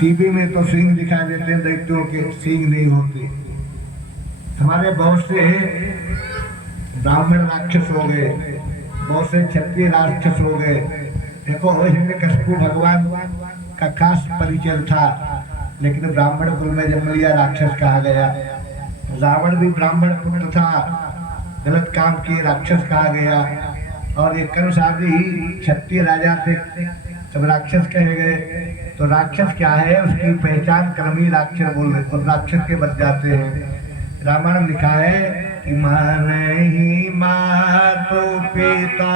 TV में तो सींग दिखाई देते हैं, दैत्यों के सींग नहीं होते। हमारे बहुत से ब्राह्मण राक्षस हो गए, बहुत से क्षत्रिय राक्षस हो गए। देखो हिरण्यकशिपु भगवान का खास परिचय था, लेकिन ब्राह्मण कुल में जन्म लिया, राक्षस कहा गया। रावण भी ब्राह्मण पुत्र था, गलत काम किए राक्षस कहा गया। और ये कंस आदि क्षत्रिय राजा थे, सब राक्षस कहे गए। तो राक्षस क्या है, उसकी पहचान कर्मी राक्षस बोल रहे, तो राक्षस के बच जाते हैं। रामायण में लिखा है कि माँ नहीं मातु पिता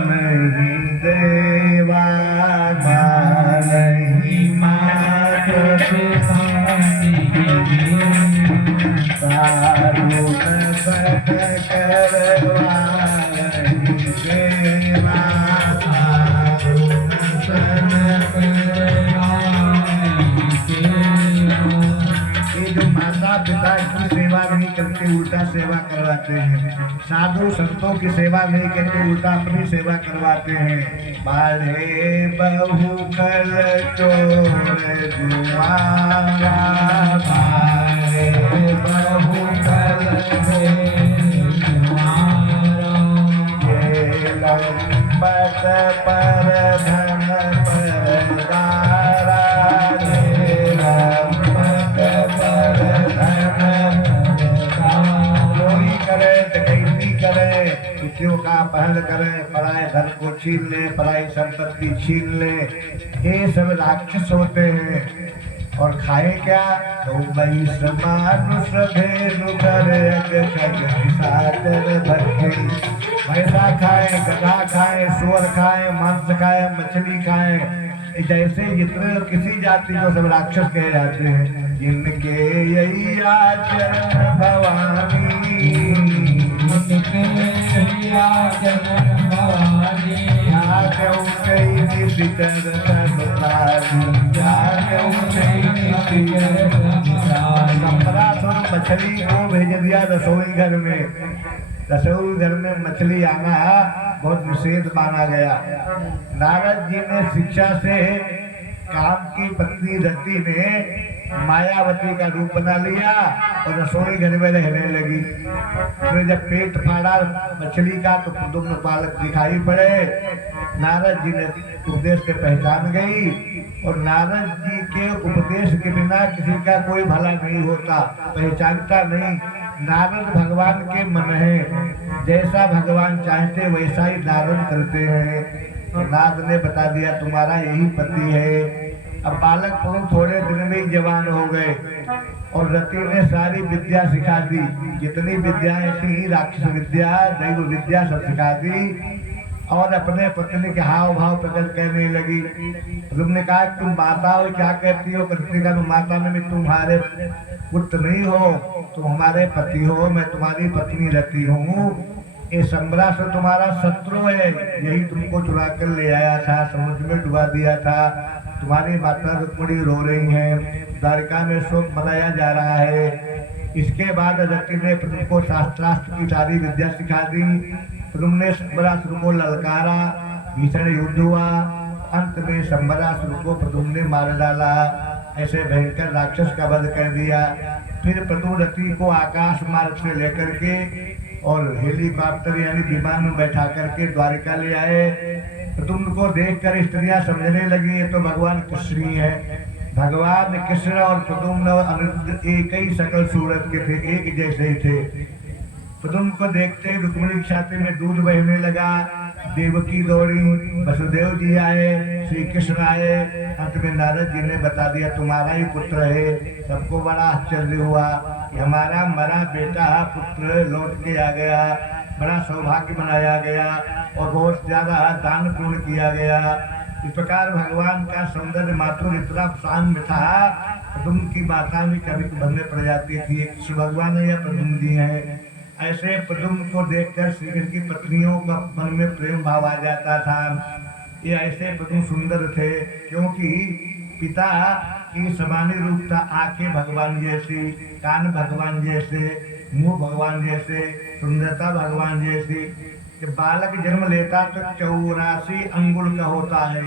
नहीं देवा, माँ नहीं मातु पिता पिता की सेवा नहीं करते, उल्टा सेवा करवाते हैं। साधु संतों की सेवा नहीं करते, उल्टा अपनी सेवा करवाते हैं। बाढ़े बहु कल चोर जुआरा, बाढ़े बहु कल ये लंपट पर धन परदारा, ये लंपट पर करे, डकैती करे, किसियों का अपहरण करे, पराये धन को छीन ले, पराई संपत्ति छीन ले, ये सब राक्षस होते हैं। और खाए क्या, तो भैंसा खाए, गधा खाए, सुअर खाए, मांस खाए, मछली खाए, जैसे जितने किसी जाति को सब राक्षस कहे जाते हैं। जिनके यही आचरण भवानी, मछली को भेज दिया रसोई घर में। रसोई घर में मछली आना बहुत निषेध माना गया। नारद जी ने शिक्षा से काम की पत्नी रति ने मायावती का रूप बना लिया और रसोई घर में रहने लगी। फिर जब पेट फाड़ा मछली का तो प्रद्युम्न बालक दिखाई पड़े। नारद जी ने उपदेश से पहचान गई, और नारद जी के उपदेश के बिना किसी का कोई भला नहीं होता, पहचानता नहीं। नारद भगवान के मन है, जैसा भगवान चाहते वैसा ही नारद करते हैं। तो नारद ने बता दिया तुम्हारा यही पति है। अब बालक पुरुष थोड़े दिन में ही जवान हो गए, और रति ने सारी विद्या सिखा दी, जितनी विद्याएं थी, राक्षस विद्या, दैव विद्या सब सिखा दी। और अपने पत्नी के हाव भाव प्रकट करने लगी। तुमने कहा तुम माता हो, क्या कहती हो? कृष्ण का माता में तुम्हारे पुत्र नहीं हो, तुम हमारे पति हो, मैं तुम्हारी पत्नी रति हूँ। ये सम्रासुर तुम्हारा शत्रु है, यही तुमको चुरा कर ले आया था, समुद्र में डुबा दिया था। तुम्हारी माता रुक्मिणी रो रही है, द्वारिका में शोक मनाया जा रहा है। इसके बाद रति ने प्रभु को शास्त्रास्त्र की सारी विद्या सिखा दी। तुमने सम्रासुर को ललकारा, भीषण युद्ध हुआ, अंत में सम्रासुर को प्रद्युम्न ने मार डाला। ऐसे भयंकर राक्षस का वध कर दिया। फिर प्रद्युम्न रति को आकाश मार्ग से लेकर के और हेलीकॉप्टर यानी विमान में बैठा करके द्वारिका ले आए। प्रद्युम्न को देखकर स्त्रियां समझने लगी ये तो भगवान कृष्ण ही है। भगवान कृष्ण और प्रद्युम्न और अनिरुद्ध एक ही सकल सूरत के थे, एक जैसे ही थे। प्रद्युम्न को देखते ही रुक्मिणी की छाती में दूध बहने लगा। देवकी दौड़ी, वसुदेव जी आए, श्री कृष्ण आए। अंत में नारद जी ने बता दिया तुम्हारा ही पुत्र है। सबको बड़ा आश्चर्य हुआ कि हमारा मरा बेटा पुत्र लौट के आ गया। बड़ा सौभाग्य मनाया गया और बहुत ज्यादा दान पूर्ण किया गया। इस प्रकार भगवान का सौंदर्य माधुर्य इतना शांत था, प्रद्युम्न की माता भी कभी भरने पड़ जाती थी, कृष्ण भगवान है या प्रद्युम्न जी है। ऐसे प्रद्युम्न को देखकर श्री कृष्ण की पत्नियों का मन में प्रेम भाव आ जाता था। ये ऐसे प्रद्युम्न सुंदर थे, क्योंकि पिता की समानी रूप था, आंखें भगवान जैसी, कान भगवान जैसे, मुंह भगवान जैसे, सुंदरता भगवान जैसी। जब बालक जन्म लेता तो 84 अंगुल का होता है।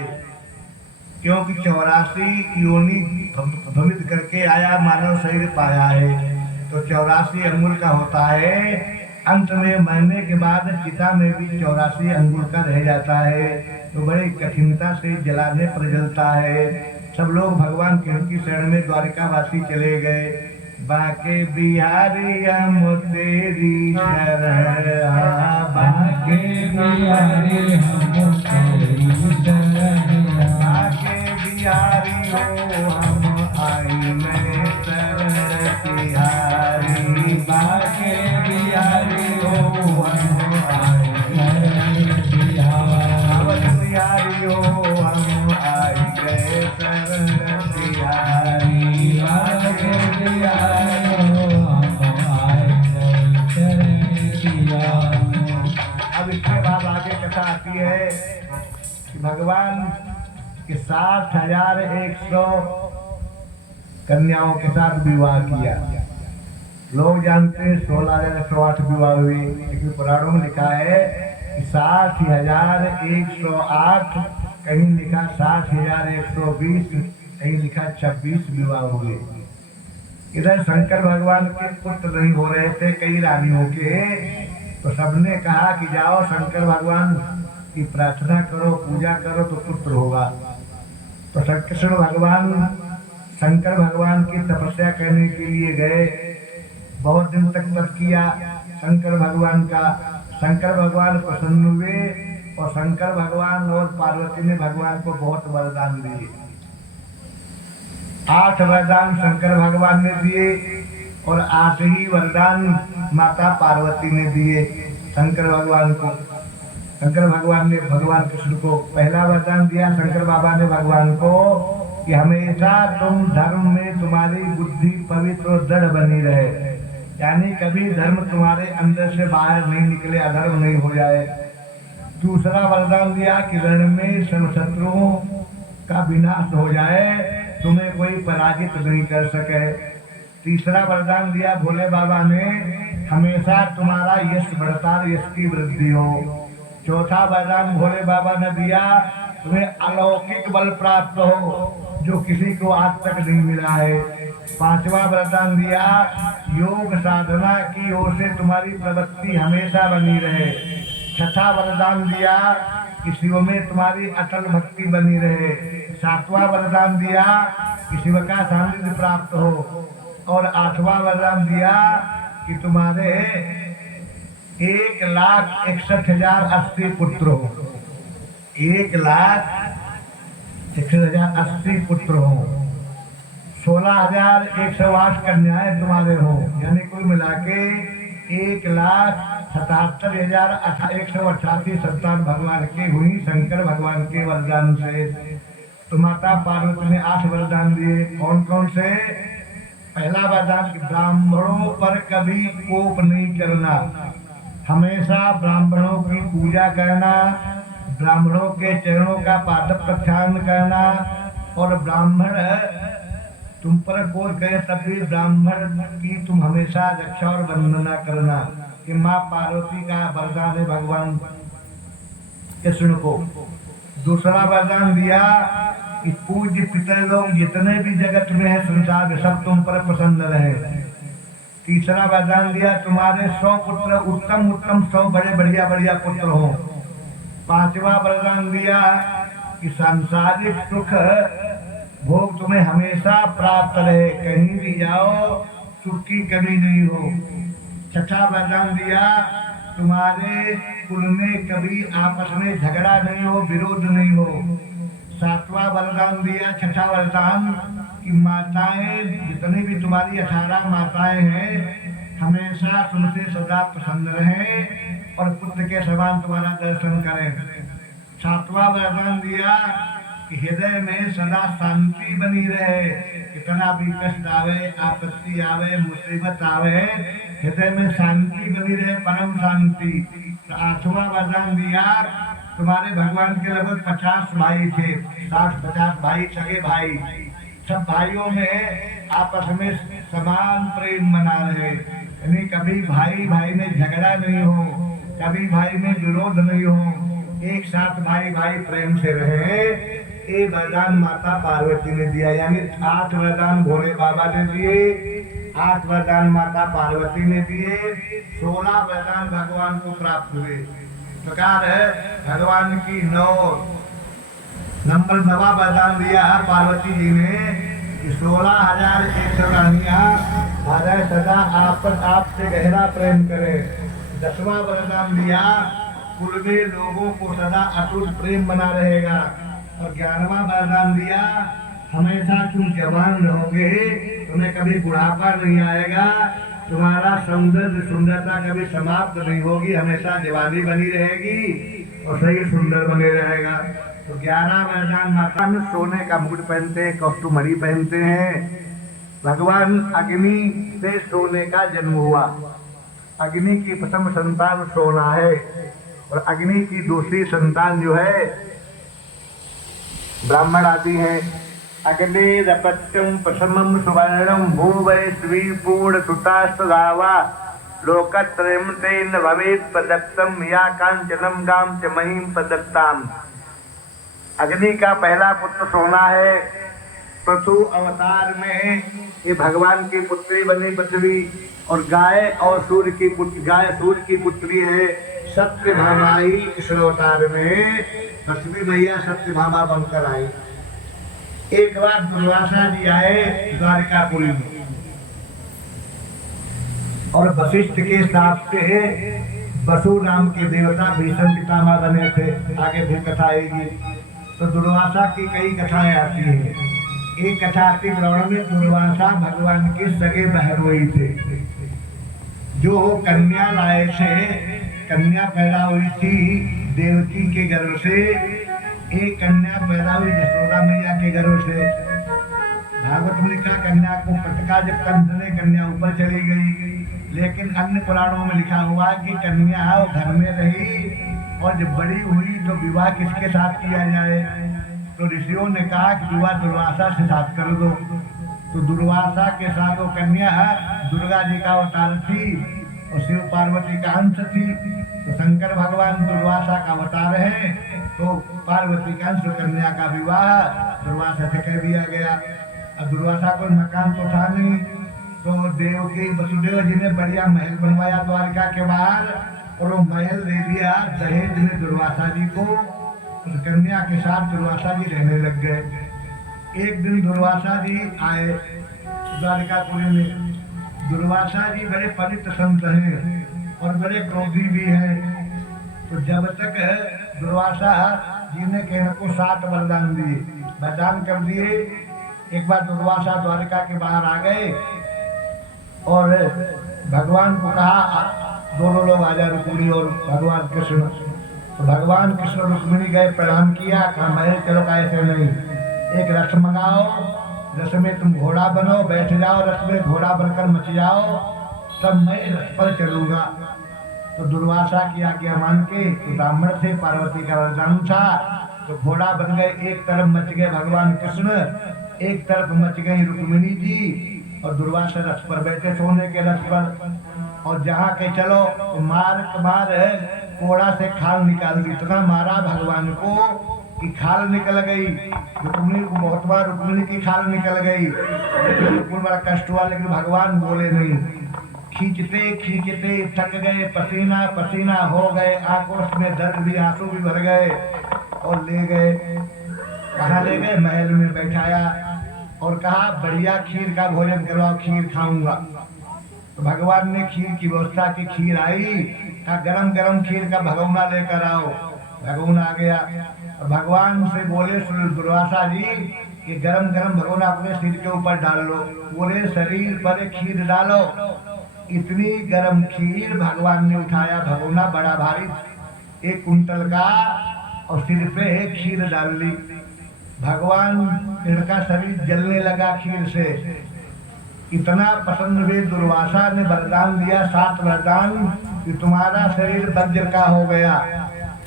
क्योंकि 84 योनि भ्रमित करके आया, मानव शरीर पाया है। तो 84 अंगुल का होता है। अंत में मरने के बाद चिता में भी 84 अंगुल का रह जाता है। तो बड़ी कठिनता से जलाने पर जलता है। सब लोग भगवान कृष्ण की शरण में द्वारिकावासी चले गए। बाके बिहारी हम तेरी शरण, बाके बिहारी हम तेरी शरण, बाके बिहारी हो हम आई मैं शरण तिहारी, बाके बिहारी हो हम आई शरण तिहारी, बिहारी हो हम आई गए शरण तिहारी, बाके बिहारी हो हम आई गए शरण तिहारी। अब इसके बाद आगे कथा आती है कि भगवान के 60,100 कन्याओं के साथ विवाह किया। लोग जानते हैं 16,108 विवाह हुए, लेकिन पुराणों में लिखा है कि 60,108, कहीं लिखा 60,120, कहीं लिखा 26 विवाह हुए। इधर शंकर भगवान के पुत्र नहीं हो रहे थे कई रानियों के, तो सबने कहा कि जाओ शंकर भगवान की प्रार्थना करो, पूजा करो तो पुत्र होगा। तो कृष्ण भगवान शंकर भगवान की तपस्या करने के लिए गए। बहुत दिन तक तप किया शंकर भगवान का। शंकर भगवान प्रसन्न हुए और शंकर भगवान और पार्वती ने भगवान को बहुत वरदान दिए। 8 वरदान शंकर भगवान ने दिए और 8 ही वरदान माता पार्वती ने दिए शंकर भगवान को। शंकर भगवान ने भगवान कृष्ण को पहला वरदान दिया शंकर बाबा ने भगवान को कि हमेशा तुम धर्म में तुम्हारी बुद्धि पवित्र और दृढ़ बनी रहे, यानी कभी धर्म तुम्हारे अंदर से बाहर नहीं निकले, अधर्म नहीं हो जाए। दूसरा वरदान दिया कि रण में सर्व शत्रुओं का विनाश हो जाए, तुम्हें कोई पराजित नहीं कर सके। तीसरा वरदान दिया भोले बाबा ने, हमेशा तुम्हारा यश बढ़ता, यश की वृद्धि हो। चौथा वरदान भोले बाबा ने दिया, तुम्हें अलौकिक बल प्राप्त हो जो किसी को आज तक नहीं मिला है। पांचवा वरदान दिया, योग साधना की ओर से तुम्हारी प्रवृत्ति हमेशा बनी रहे। छठा वरदान दिया कि शिव में तुम्हारी अटल भक्ति बनी रहे। सातवां वरदान दिया कि शिव का सानिध्य प्राप्त हो। और आठवां वरदान दिया कि तुम्हारे 1,61,080 पुत्र हो। 1,61,080 पुत्र हो। 16,108 कन्याएं तुम्हारे हो, यानी कुल मिला के 1,77,188 संतान भगवान की हुई शंकर भगवान के वरदान से। तो माता पार्वती ने 8 वरदान दिए। कौन कौन से? पहला वरदान कि ब्राह्मणों पर कभी कोप नहीं करना, हमेशा ब्राह्मणों की पूजा करना, ब्राह्मणों के चरणों का पाद प्रक्षालन करना, और ब्राह्मण तुम पर कोई कहे तब भी ब्राह्मण की तुम हमेशा रक्षा और वंदना करना। कि माँ पार्वती का वरदान है भगवान कृष्ण को। दूसरा वरदान दिया कि पूज्य पितर लोग जितने भी जगत में है संसार में सब तुम पर प्रसन्न रहे। तीसरा वरदान दिया, तुम्हारे 100 पुत्र उत्तम उत्तम 100 बड़े बढ़िया बढ़िया पुत्र हो। पांचवा वरदान दिया कि सांसारिक सुख भोग तुम्हें हमेशा प्राप्त रहे, कहीं भी जाओ सुख की कमी नहीं हो। छठा वरदान दिया, तुम्हारे कुल में कभी आपस में झगड़ा नहीं हो, विरोध नहीं हो। सातवां वरदान दिया, छठा वरदान कि माताएं जितनी भी तुम्हारी 18 माताएं हैं हमेशा तुमसे सदा प्रसन्न रहें और पुत्र के समान तुम्हारा दर्शन करें। सातवां वरदान दिया कि हृदय में सदा शांति बनी रहे, कितना भी कष्ट आवे, आपत्ति आवे, मुसीबत आवे, हृदय में शांति बनी रहे, परम शांति। तो आठवां वरदान दिया, तुम्हारे भगवान के लगभग 50 भाई थे, 60-50 भाई, सगे भाई। सब भाइयों में आपस में समान प्रेम बना रहे, यानी कभी भाई भाई में झगड़ा नहीं हो, कभी भाई में विरोध नहीं हो, एक साथ भाई भाई प्रेम से रहे। ये वरदान माता पार्वती ने दिया, यानी 8 वरदान भोले बाबा ने दिए, 8 वरदान माता पार्वती ने दिए, 16 वरदान भगवान को प्राप्त हुए। प्रकार है भगवान की 9वां वरदान दिया पार्वती जी ने 16,001 रानियां महाराज सदा आपसे गहरा प्रेम करे। 10वां वरदान दिया कुल में लोगों को सदा अटूट प्रेम बना रहेगा। और 11वां वरदान दिया हमेशा तुम जवान रहोगे, तुम्हें कभी बुढ़ापा नहीं आएगा, तुम्हारा सुंदरता कभी समाप्त नहीं होगी, हमेशा जवानी बनी रहेगी और सही सुंदर बने रहेगा। तो 11 वरदान माता में सोने का मुकुट पहनते हैं, कौस्तुभमणि पहनते हैं। भगवान अग्नि से सोने का जन्म हुआ। अग्नि की प्रथम संतान सोना है और अग्नि की दूसरी संतान जो है ब्राह्मण आदि है। अग्निरपत्यम प्रथमं सुवर्णम भूवै श्री पूर्ण सुतास्तदावा लोकत्रयं तेन भवेत् प्रदत्तम या कांचनम गाम च महीम प्रदत्ताम। अग्नि का पहला पुत्र सोना है। पशु अवतार में ये भगवान की पुत्री बनी पृथ्वी, और गाय सूर्य की पुत्री है सत्यभामा ही। कृष्ण अवतार में पृथ्वी मैया सत्यभामा बनकर आई। एक बार दुर्वासा जी आए द्वारिकापुरी में, और वशिष्ठ के साथ से वसु नाम के देवता भीषण पितामह बने थे। आगे भी कथा आएगी। तो दुर्वासा की कई कथाएं आती हैं। एक कथा आती पुराण में, दुर्वासा भगवान के सगे बहनोई थे, जो कन्या लाए थे। कन्या पैदा हुई थी देवकी के गर्भ से, एक कन्या पैदा हुई यशोदा मैया के गर्भ से। भागवत में लिखा कन्या को पटका जब कंस ने, कन्या ऊपर चली गई। लेकिन अन्य पुराणों में लिखा हुआ कि कन्या घर में रही, और जब बड़ी हुई तो विवाह किसके साथ किया जाए। तो ऋषियों ने कहा कि विवाह दुर्वासा से साथ कर दो। तो दुर्वासा के साथ वो कन्या दुर्गा जी का अवतार थी और शिव पार्वती का अंश थी। तो शंकर भगवान दुर्वासा का अवतार है, तो पार्वती का अंश कन्या का विवाह दुर्वासा से कर दिया गया। अब दुर्वासा कोई मकान तो था नहीं, तो वसुदेव जी ने बढ़िया महल बनवाया द्वारिका के बाहर, और वो महल दे दिया दहेज में दुर्वासा जी को। उस कन्या के साथ दुर्वासा जी रहने लग गए। एक दिन दुर्वासा जी आए द्वारिकापुरी में। दुर्वासा जी बड़े पवित्र संत हैं और बड़े क्रोधी भी हैं। तो जब तक दुर्वासा जी ने कहने को 7 वरदान दिए, वरदान कर दिए। एक बार दुर्वासा द्वारिका के बाहर आ गए और भगवान को कहा दोनों लोग आ जाए, रुक्मिणी और भगवान कृष्ण। तो भगवान कृष्ण रुक्मिणी गए, प्रणाम किया, कहा महल चलो का ऐसे नहीं, एक रथ मंगाओ, रथ में तुम घोड़ा बनो, बैठ जाओ, रथ में घोड़ा बनकर मच जाओ, तब मैं रथ पर चलूंगा। तो दुर्वासा की आज्ञा मान के, ब्राह्मण थे, पार्वती का वरदान था, तो घोड़ा बन गए। एक तरफ मच गए भगवान कृष्ण, एक तरफ मच गई रुक्मिणी जी, और दुर्वासा रथ पर बैठे, सोने के रथ पर। और जहाँ के चलो तो मार कोड़ा से खाल निकाल दी। इतना मारा भगवान को कि खाल निकल गई। रुक्मिणी को बहुत बार रुक्मिणी की खाल निकल गई, लेकिन बड़ा कष्ट हुआ, लेकिन भगवान बोले नहीं। खींचते थक गए, पसीना पसीना हो गए, आंखों में दर्द भी, आंसू भी भर गए, और ले गए। कहाँ ले गए? महल में बैठाया और कहा बढ़िया खीर का भोजन करवाओ, खीर खाऊंगा। तो भगवान ने खीर की व्यवस्था की, खीर आई, कहा गरम गरम खीर का भगोना लेकर आओ। भगोना आ गया। भगवान से बोले दुर्वासा जी कि गरम गरम भगोना अपने सिर के ऊपर डाल लो। बोले शरीर पर खीर डालो। इतनी गरम खीर भगवान ने उठाया, भगोना बड़ा भारी 1 कुंटल का, और सिर पे खीर डाल ली। भगवान इनका शरीर जलने लगा खीर से। इतना पसंद हुए, दुर्वासा ने वरदान दिया, 7 वरदान, कि तुम्हारा शरीर वज्र का हो गया,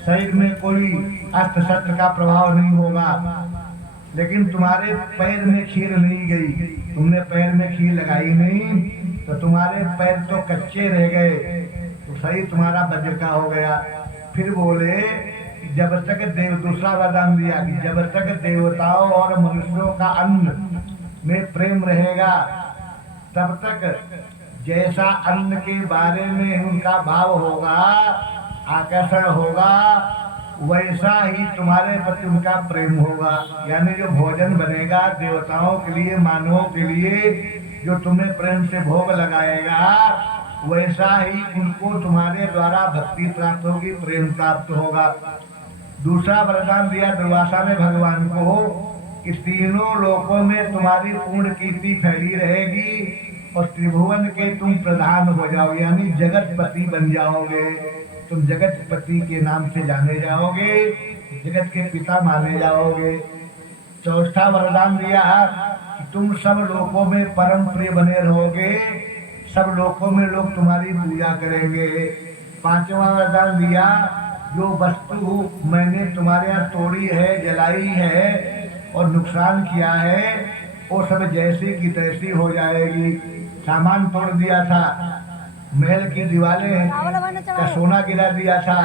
शरीर में कोई अस्त्र शस्त्र का प्रभाव नहीं होगा, लेकिन तुम्हारे पैर में खीर नहीं गई, तुमने पैर में खीर लगाई नहीं, तो तुम्हारे पैर तो कच्चे रह गए, तो शरीर तुम्हारा वज्र का हो गया। फिर बोले जब तक दूसरा वरदान दिया कि जब तक देवताओं और मनुष्यों का अन्न में प्रेम रहेगा तब तक जैसा अन्न के बारे में उनका भाव होगा, आकर्षण होगा, वैसा ही तुम्हारे प्रति उनका प्रेम होगा। यानी जो भोजन बनेगा देवताओं के लिए, मानवों के लिए, जो तुम्हें प्रेम से भोग लगाएगा, वैसा ही उनको तुम्हारे द्वारा भक्ति प्राप्त होगी, प्रेम प्राप्त होगा। दूसरा वरदान दिया दुर्वासा ने भगवान को कि तीनों लोकों में तुम्हारी पूर्ण कीर्ति फैली रहेगी और त्रिभुवन के तुम प्रधान हो जाओ, यानी जगतपति बन जाओगे। तुम जगतपति के नाम से जाने जाओगे, जगत के पिता माने जाओगे। चौथा वरदान दिया कि तुम सब लोकों में परम प्रिय बने रहोगे, सब लोकों में लोग तुम्हारी पूजा करेंगे। पांचवा वरदान दिया जो वस्तु मैंने तुम्हारे यहाँ तोड़ी है, जलाई है और नुकसान किया है, वो सब जैसी की तैसी हो जाएगी। सामान तोड़ दिया था, महल की दीवारें का सोना गिरा दिया था,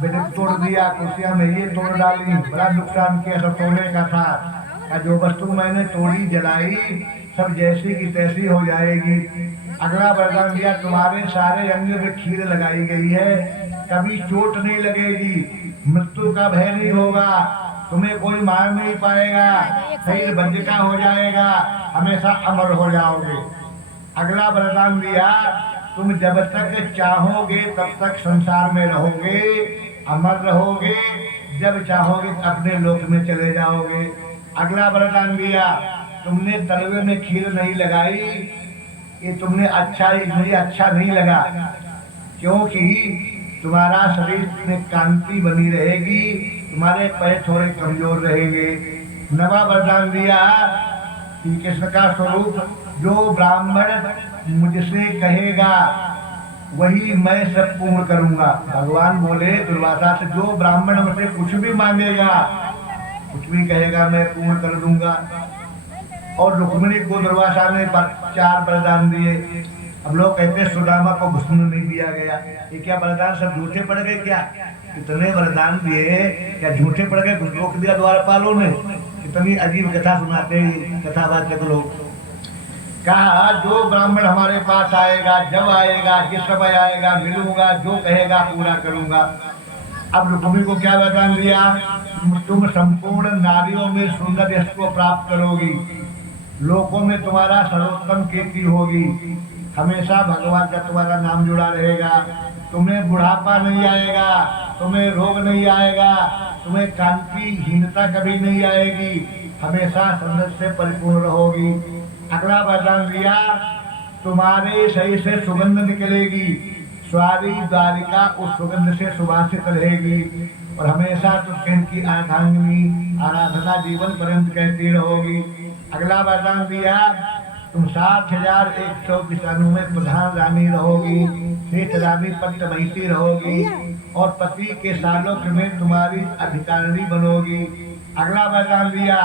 बेड तोड़ दिया, कुर्सियां में ये तोड़ डाली, बड़ा नुकसान किया, सब सोने का था। जो वस्तु मैंने तोड़ी जलाई सब जैसी की तैसी हो जाएगी। अगला वरदान दिया तुम्हारे सारे अंग में खीर लगाई गई है, कभी चोट नहीं लगेगी, मृत्यु का भय नहीं होगा, तुम्हें कोई मार नहीं पाएगा, शरीर बंधिका हो जाएगा, हमेशा अमर हो जाओगे। अगला वरदान दिया तुम जब तक चाहोगे तब तक संसार में रहोगे, अमर रहोगे, जब चाहोगे अपने लोक में चले जाओगे। अगला वरदान दिया तुमने तलवे में खीर नहीं लगाई, ये तुमने मुझे अच्छा नहीं लगा, क्योंकि तुम्हारा शरीर में कांति बनी रहेगी, तुम्हारे पैर थोड़े कमजोर रहेंगे। नवा वरदान दिया कि कृष्ण का स्वरूप जो ब्राह्मण मुझसे कहेगा वही मैं सब पूर्ण करूंगा। भगवान बोले दुर्वासा से जो ब्राह्मण मुझसे कुछ भी मांगेगा, कुछ भी कहेगा मैं पूर्ण कर दूंगा। और रुक्मिणी को दुर्वासा ने 4 वरदान दिए। अब लोग कहते हैं सुदामा को भस्म नहीं दिया गया, ये क्या वरदान सब झूठे पड़ गए क्या? कितने वरदान दिए, क्या झूठे पड़ गए? कुछ रोक दिया द्वारपालों ने? कितनी अजीब कथा सुनाते हैं कथावाचक लोग। कहा जो ब्राह्मण हमारे पास आएगा, जब आएगा, जिस समय आएगा, मिलूंगा, जो कहेगा पूरा करूंगा। अब रुक्मिणी को क्या वरदान दिया? तुम संपूर्ण नारियों में सुंदर यश को प्राप्त करोगी, लोकों में तुम्हारा सर्वोत्तम कीर्ति होगी, हमेशा भगवान का तुम्हारा नाम जुड़ा रहेगा, तुम्हें बुढ़ापा नहीं आएगा, तुम्हें रोग नहीं आएगा, तुम्हें कांतिहीनता कभी नहीं आएगी, हमेशा सौंदर्य से परिपूर्ण रहोगी। अगला वरदान दिया तुम्हारे शरीर से सुगंध निकलेगी, स्वारी द्वारिका उस सुगंध से सुवासित रहेगी और हमेशा तुम इनकी अर्धांगिनी आराधना जीवन पर्यंत कहती रहोगी। अगला वरदान दिया तुम 60,100 किसानों में प्रधान रानी रहोगी, श्रेष्ठ रानी पट्ट वहीती रहोगी और पति के सालों में तुम्हारी अधिकारिणी बनोगी। अगला वरदान दिया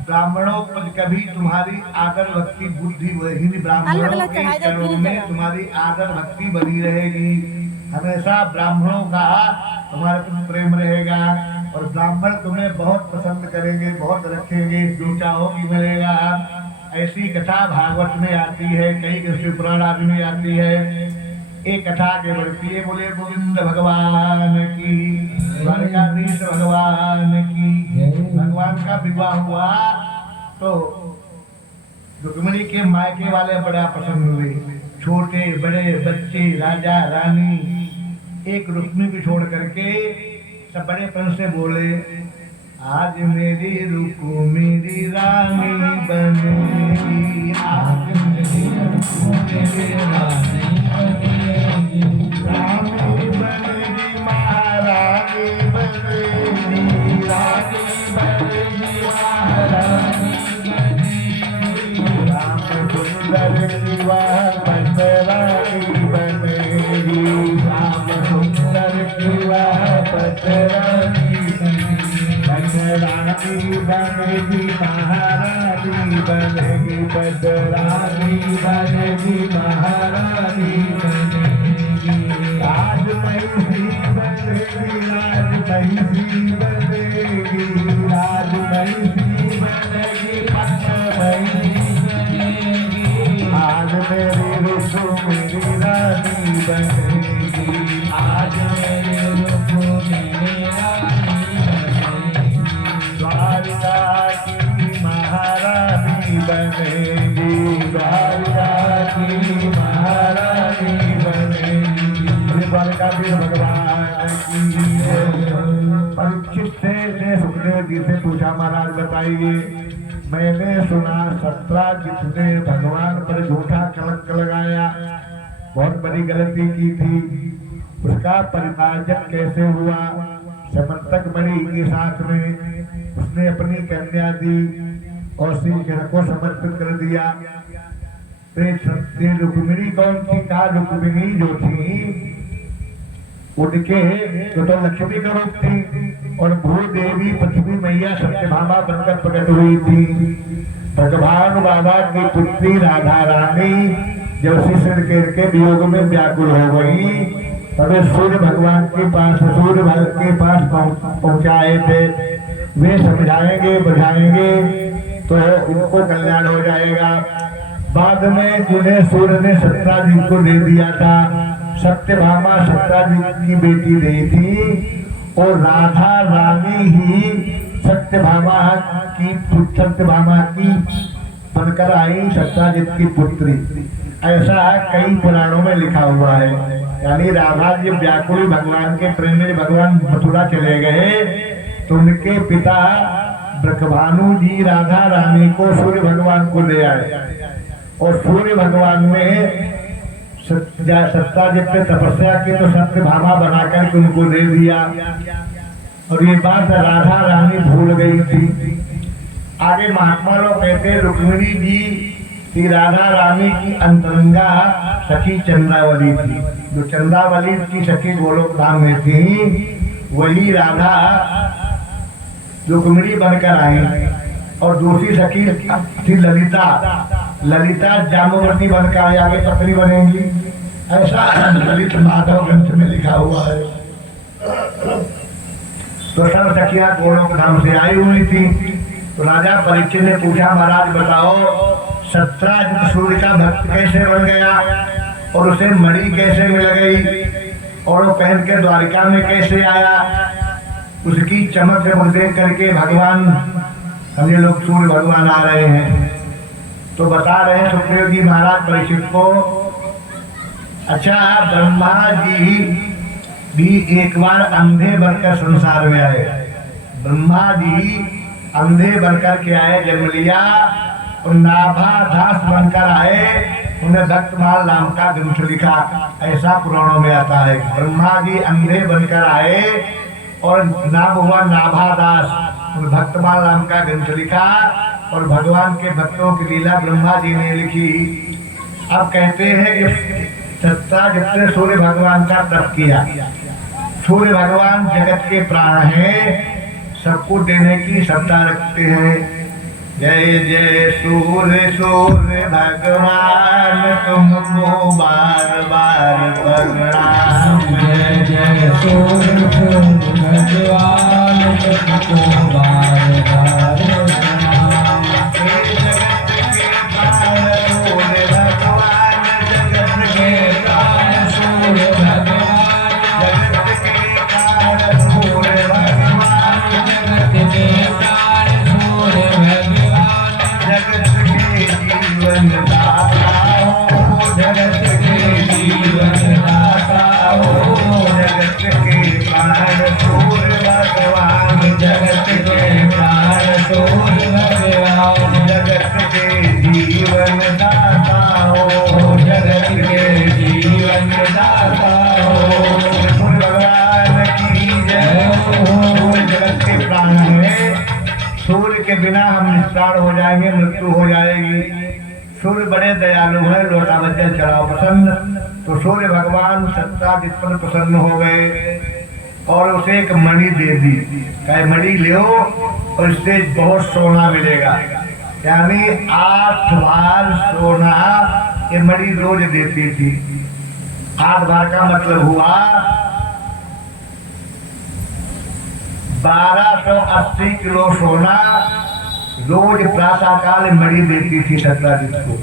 ब्राह्मणों पर कभी तुम्हारी आदर भक्ति बुद्धि वही ब्राह्मणों के चरणों में तुम्हारी आदर भक्ति बनी रहेगी, हमेशा ब्राह्मणों का तुम्हारा प्रेम रहेगा और ब्राह्मण तुम्हें बहुत पसंद करेंगे, बहुत रखेंगे, जो चाहोगी मिलेगा। ऐसी कथा भागवत में आती है, कई कृष्ण पुराण आदि में आती है। एक कथा के बढ़ती है, बोले गोविंद भगवान की, द्वारकाधीश भगवान की। भगवान का विवाह हुआ तो रुक्मिणी के मायके वाले बड़ा पसंद हुए, छोटे बड़े बच्चे, राजा रानी, एक रुक्मिणी को छोड़ करके सब बड़े प्रेम से बोले आज मेरी रुकु मेरी रानी बनेगी, आज मेरी रुकु मेरी रानी बनेगी, रानी बनेगी महारानी बनेगी, रानी बनेगी महारानी बनेगी, राम सुंदर शिवा पटरानी बनेगी, राम सुंदर शिवा पटरानी रानी बनेगी महारानी बनेगी, पटरानी बनेगी महारानी बनेगी, आज मैं बनेगी राज महिषी बनेगी, राज महिषी बनेगी, पत्न महिषी बनेगी। आज मेरी रुसु मेरी रानी बनेगी, आज मेरी रुसु मेरी रानी बनेगी। द्वारिका की महारानी बनेगी, द्वारिका की महारानी बनेगी। द्वारकाधीश भगवान की परीक्षित से सुखदेव जी से पूछा, महाराज बताइए, मैंने सुना सत्राजित ने भगवान पर झूठा कलंक लगाया, बहुत बड़ी गलती की थी, उसका परिमार्जन कैसे हुआ? समंतक मणि के साथ में उसने अपनी कन्या दी और श्री कृष्ण को समर्पित कर दिया। रुक्मिणी कौन थी? कहा रुक्मिणी जो थी उनके तो लक्ष्मी का रूप थी और भूदेवी पृथ्वी मैया सत्यभामा बनकर प्रकट हुई थी। भगवान बाबा की पुत्री राधा रानी जब शिष्य के वियोग में व्याकुल हो गई, तब सूर्य भगवान के पास पहुंचाए थे। वे समझाएंगे बुझाएंगे तो उनको कल्याण हो जाएगा। बाद में उन्हें सूर्य ने सत्राजित को दे दिया था। सत्यभामा सत्राजित की बेटी रही थी और राधा रानी ही सत्यभामा की बनकर आई, सत्राजित की पुत्री। ऐसा कई पुराणों में लिखा हुआ है। यानी राधा जी व्याकुल भगवान के प्रेम में भगवान मथुरा चले गए तो उनके पिता ब्रखभानु जी राधा रानी को सूर्य भगवान को ले आए और सूर्य भगवान ने सत्याजित पे तपस्या की तो सत्यभामा बनाकर उनको दे दिया और ये बात राधा रानी भूल गई थी। आगे महात्मा लोग कहते रुक्मिणी जी श्री राधा रानी की अंतरंगा सखी चंद्रावली थी। जो चंद्रावली की सखी गोलोक धाम में थी वही राधा रुक्मिणी बनकर आई और दूसरी सखी थी ललिता। ललिता जामवती बनकर आई, आगे पत्नी बनेंगी। ऐसा ललित माधव ग्रंथ में लिखा हुआ है। तो सब सखियां गोलोक धाम से आई हुई थी। तो राजा परीक्षित ने पूछा, महाराज बताओ सत्राजित सूर्य का भक्त कैसे बन गया और उसे मणि कैसे मिल गई और वो पहन के द्वारिका में कैसे आया? उसकी चमक देख करके भगवान हमने लोग सूर्य भगवान आ रहे हैं। तो बता रहे हैं सुखदेव जी महाराज परीक्षित को, अच्छा ब्रह्मा जी भी एक बार अंधे बनकर संसार में आए। ब्रह्मा जी अंधे बनकर के आए, जन्म लिया और नाभादास बनकर आए, उन्हें भक्तमाल नाम का ग्रंथ लिखा। ऐसा पुराणों में आता है। ब्रह्मा जी अंधे बनकर आए और नाम हुआ नाभादास, भक्तमाल नाम का ग्रंथ लिखा और भगवान के भक्तों की लीला ब्रह्मा जी ने लिखी। अब कहते हैं कि सत्याजित ने सूर्य भगवान का तप किया। सूर्य भगवान जगत के प्राण हैं, सबको देने की सत्ता रखते हैं। जय जय सूर्य सूर्य भगवान तुमको बार बार प्रणाम। जय जय सूर्य सूर्य भगवान तुमको बार बार प्रणाम। जगत के प्राण सूर्य भगवान, जगत के प्राण सूर्य भगवान, जगत के प्राण सूर्य भगवान, जगत के प्राण सूर्य भगवान, जगत के जीवन दाता हो, जगत के जीवन दाता हो, जगत के प्राण सूर्य भगवान, जगत के प्राण सूर्य भगवान, जगत के जीवन दाता हो, जगत के जीवन दाता हो। सूर्य भगवान की जय हो। जगत के प्राण में सूर्य के बिना हम निष्प्राण हो जाएंगे, मृत्यु हो जाएगी। सूर्य बड़े दयालु है, लोटा बच्चन चढ़ाओ प्रसन्न। तो सूर्य भगवान सत्याजित पर प्रसन्न हो गए और उसे एक मणि दे दी। कहे मणि लो और इससे बहुत सोना मिलेगा। यानी 8 बार सोना ये मणि रोज देती थी। 8 बार का मतलब हुआ 1280 किलो सोना रोज प्रातः काल मणि देती थी सत्राजित को।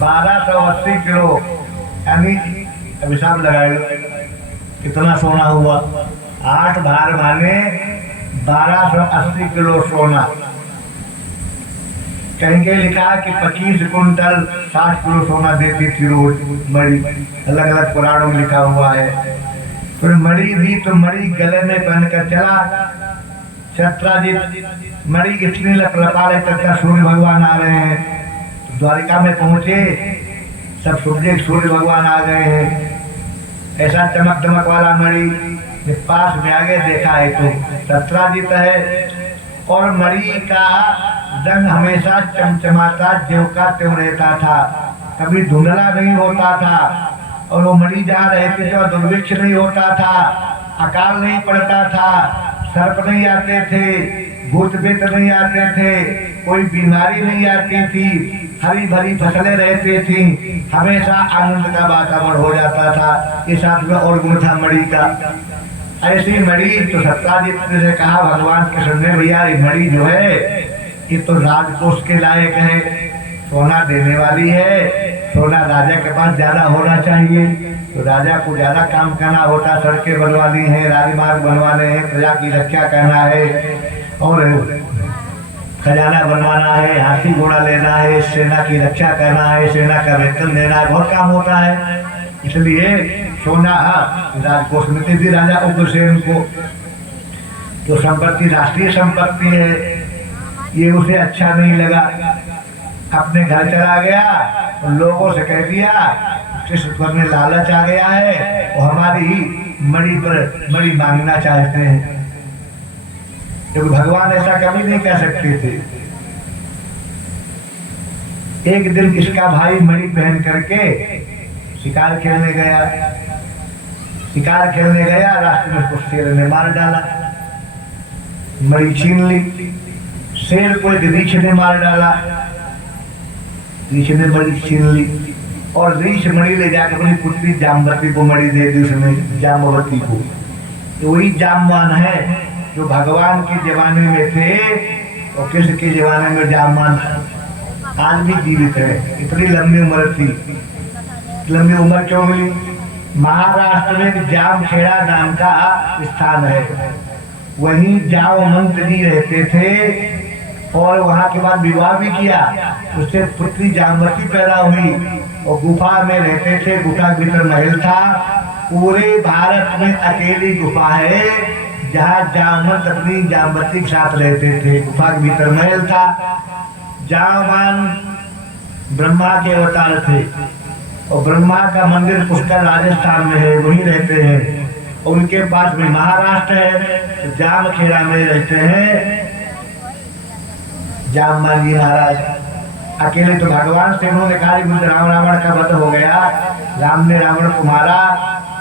1280 किलो, यानी हिसाब लगाए कितना सोना हुआ। 8 भार माने 1280 किलो सोना। कहीं के लिखा कि 25 कुंटल 60 किलो सोना देती थी रोज मणि, अलग अलग पुराणों में लिखा हुआ है। फिर मणि दी तो मणि गले में पहनकर चला सत्राजित। मणि इतनी लपलपा रहे तक सूर्य भगवान आ रहे हैं। द्वारिका में पहुंचे, सब सूर्य भगवान आ गए हैं। ऐसा चमक दमक वाला मणि पास में आगे देखा है तो सत्राजित है, और मणि का रंग हमेशा चमचमाता ज्यों का त्यों रहता था, कभी धुंधला नहीं होता था। और वो मणि जहाँ रहते थे दुर्भिक्ष नहीं होता था, अकाल नहीं पड़ता था, सर्प नहीं आते थे, भूत प्रेत नहीं आते थे, कोई बीमारी नहीं आती थी, हरी भरी फसलें रहती थी, हमेशा आनंद का वातावरण हो जाता था। इस साथ में और गुण था मणि का। ऐसी मणि तो सत्राजित से कहा भगवान कृष्ण ने, भैया ये मणि जो है ये तो राजकोष के लायक है, सोना देने वाली है, सोना राजा के पास ज्यादा होना चाहिए। तो राजा को ज्यादा काम करना होता, सड़कें बनवानी है, राजमार्ग बनवाने हैं, प्रजा की रक्षा करना है, और खजाना बनवाना है, हाथी घोड़ा लेना है, सेना की रक्षा करना है, सेना का वेतन देना है, बहुत काम होता है। इसलिए सोना राजकोष में थी राजा उग्रसेन को। तो संपत्ति राष्ट्रीय संपत्ति है, ये उसे अच्छा नहीं लगा। अपने घर चला गया और लोगों से कह दिया कृष्ण पर में लालच आ गया है, वो हमारी मणि पर मणि मांगना चाहते हैं। क्योंकि भगवान ऐसा कभी नहीं कह सकते थे। एक दिन इसका भाई मणि पहन करके शिकार खेलने गया। शिकार खेलने गया, रास्ते में उसको शेर ने मार डाला, मणि छीन ली। शेर को एक रीछ ने मार डाला, रीछ ने मणि छीन ली, और रीछ मणि ले जाकर अपनी पुत्री जामवती को मणि दे दी उसने, जामवती को। तो वही जामवान है जो भगवान के जमाने में थे और कृष्ण के जमाने में जामवान आज भी जीवित है। इतनी लंबी उम्र थी। लंबी उम्र क्यों मिली? महाराष्ट्र में एक जामखेड़ा नाम का स्थान है, वहीं जामवंत जी रहते थे, और वहां के बाद विवाह भी किया, उससे पुत्री जामवती पैदा हुई, और गुफा में रहते थे। गुफा के भीतर महल था। पूरे भारत में अकेली गुफा है जहाँ जामवंत अपनी जामवती के साथ रहते थे। गुफा के भीतर महल था। जामवान ब्रह्मा के अवतार थे, और ब्रह्मा का मंदिर पुष्कर राजस्थान में है, वहीं रहते हैं। उनके पास में महाराष्ट्र है, तो जामखेड़ा में रहते हैं जामवान जी महाराज। अकेले तो भगवान से उन्होंने कहा रावण का वध हो गया, राम ने रावण को मारा,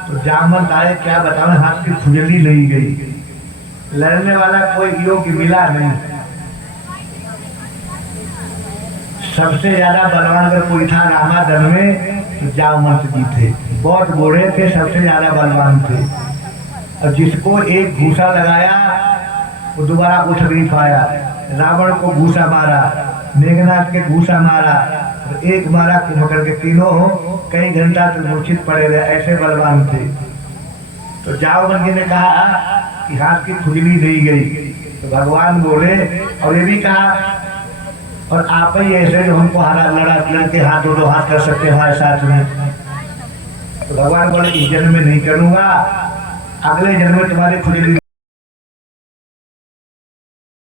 तो जामवंत आए, क्या बताओ, हाथ की खुजली नहीं गई, लड़ने वाला कोई योग्य मिला नहीं। सबसे ज्यादा बलवान अगर कोई था रामादन में तो जामवंत जी थे। बहुत बूढ़े थे, सबसे ज्यादा बलवान थे। और जिसको एक घूसा लगाया वो दोबारा उठ नहीं पाया। रावण को घूसा मारा, मेघनाथ के घूसा मारा, और एक मारा कुंभकर्ण के, तीनों कई घंटा तक मूर्छित पड़े रहे, ऐसे बलवान थे। तो जामवंत जी ने कहा कि हाथ की खुजली नहीं गई। तो भगवान बोले और ये भी कहा, और आप ही ऐसे जो हमको हरा लड़के हाथ दो हाथ कर सकते हमारे साथ में। तो भगवान बोले इस जन्म में नहीं करूंगा, अगले जन्म में तुम्हारी खुजली